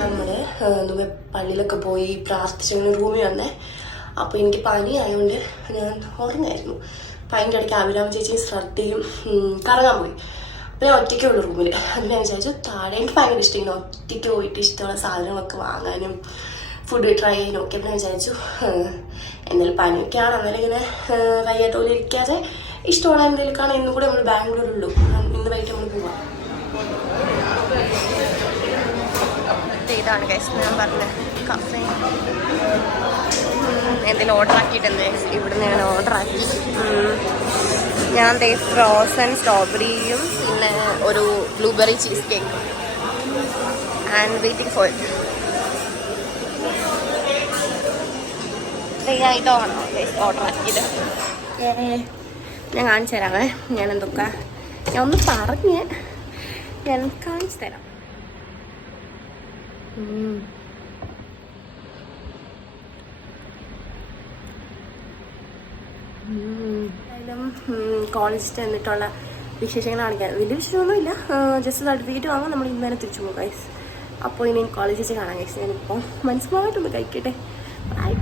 നമ്മള് പള്ളിയിലൊക്കെ പോയി പ്രാർത്ഥിച്ച റൂമിൽ വന്നേ. അപ്പോൾ എനിക്ക് പനി ആയതുകൊണ്ട് ഞാൻ ഉറങ്ങായിരുന്നു. അപ്പം അതിൻ്റെ ഇടയ്ക്ക് അഭിരാമ ചേച്ചിയും ശ്രദ്ധയും കറങ്ങാൻ പോയി. അപ്പോൾ ഞാൻ ഒറ്റയ്ക്കുള്ള റൂമിൽ. അത് ഞാൻ വിചാരിച്ചു താഴെ എനിക്ക് ഭയങ്കര ഇഷ്ടമായിരുന്നു ഒറ്റയ്ക്ക് പോയിട്ട് ഇഷ്ടമുള്ള സാധനങ്ങളൊക്കെ വാങ്ങാനും ഫുഡ് ട്രൈ ചെയ്യാനും ഒക്കെ. ഞാൻ വിചാരിച്ചു എന്തായാലും പനിയൊക്കെയാണ്, അന്നേരം ഇങ്ങനെ വയ്യാത്ത പോലെ ഇരിക്കാതെ ഇഷ്ടമുള്ള എന്തെങ്കിലും കാണാൻ ഇന്നും കൂടെ നമ്മൾ ബാംഗ്ലൂരുള്ളൂ. ഇന്ന് വൈകിട്ട് നമ്മൾ പോവാം. ഇതാണ് ഗൈസ് ഞാൻ പറഞ്ഞ കഫേ. എന്തെങ്കിലും ഓർഡർ ആക്കിയിട്ടല്ലേ ഇവിടുന്ന് ഞാൻ ഓർഡർ ആക്കി. ഞാൻ ഫ്രോസൺ സ്ട്രോബെറിയും പിന്നെ ഒരു ബ്ലൂബെറി ചീസ് കേക്കും ആൻഡ് വെയിറ്റിംഗ് ഫോർ ഇറ്റ്. ഇതായിട്ടാണ് ഓർഡർ ആക്കിയത്. ഞാൻ കാണിച്ചു തരാമേ ഞാൻ എന്തൊക്കെ ഞാൻ ഒന്ന് പറഞ്ഞ് ഞാൻ കാണിച്ചു തരാം. എന്തായാലും കോളേജിൽ ചെന്നിട്ടുള്ള വിശേഷങ്ങൾ കാണിക്കാൻ വലിയ വിശേഷമൊന്നുമില്ല. ജസ്റ്റ് സർട്ടിഫിക്കറ്റ് വാങ്ങാൻ നമ്മൾ ഇന്ന് തന്നെ തിരിച്ചു പോകും ഗൈസ്. അപ്പോൾ ഇനി കോളേജിൽ വെച്ച് കാണാം ഗൈസ്. ഞാനിപ്പോൾ മനസ്സിലായിട്ടൊന്ന് കഴിക്കട്ടെ. Bye.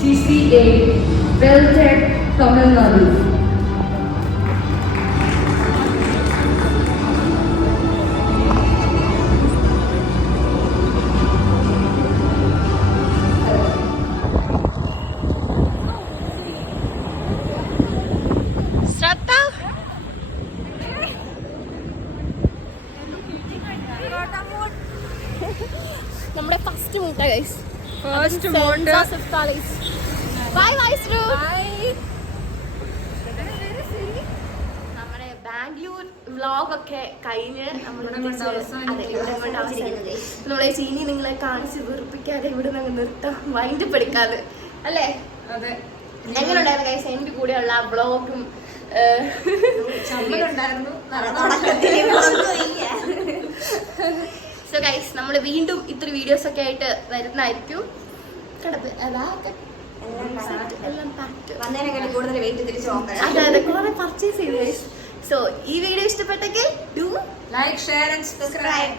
GCA Beltec Tamil Nadu. നമ്മുടെ ഫസ്റ്റ് മൂട്ട ഗൈസ്. ഫസ്റ്റ് മൂട്ട. ബൈ വൈസ്രു. നമ്മുടെ ബാംഗ്ലൂർ വ്ലോഗ് ഒക്കെ കഴിഞ്ഞ് നമ്മളെ ചീനി നിങ്ങളെ കാണിച്ച് വെറുപ്പിക്കാതെ ഇവിടെ നിന്ന് നിർത്താം, വൈൻഡപ്പ് എടുക്കാതെ അല്ലേ? എങ്ങനെയുണ്ടായിരുന്നു ഗൈസ് എന്റെ കൂടെയുള്ള വ്ലോഗും? സോ ഗൈസ് നമ്മൾ വീണ്ടും ഇത്ര വീഡിയോസ് ഒക്കെ ആയിട്ട് വരുന്നതായിരിക്കും. അതെ കുറെ പർച്ചേസ് ചെയ്തു ഗൈസ്. സോ ഈ വീഡിയോ ഇഷ്ടപ്പെട്ടെങ്കിൽ do like share and subscribe.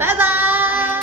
Bye bye.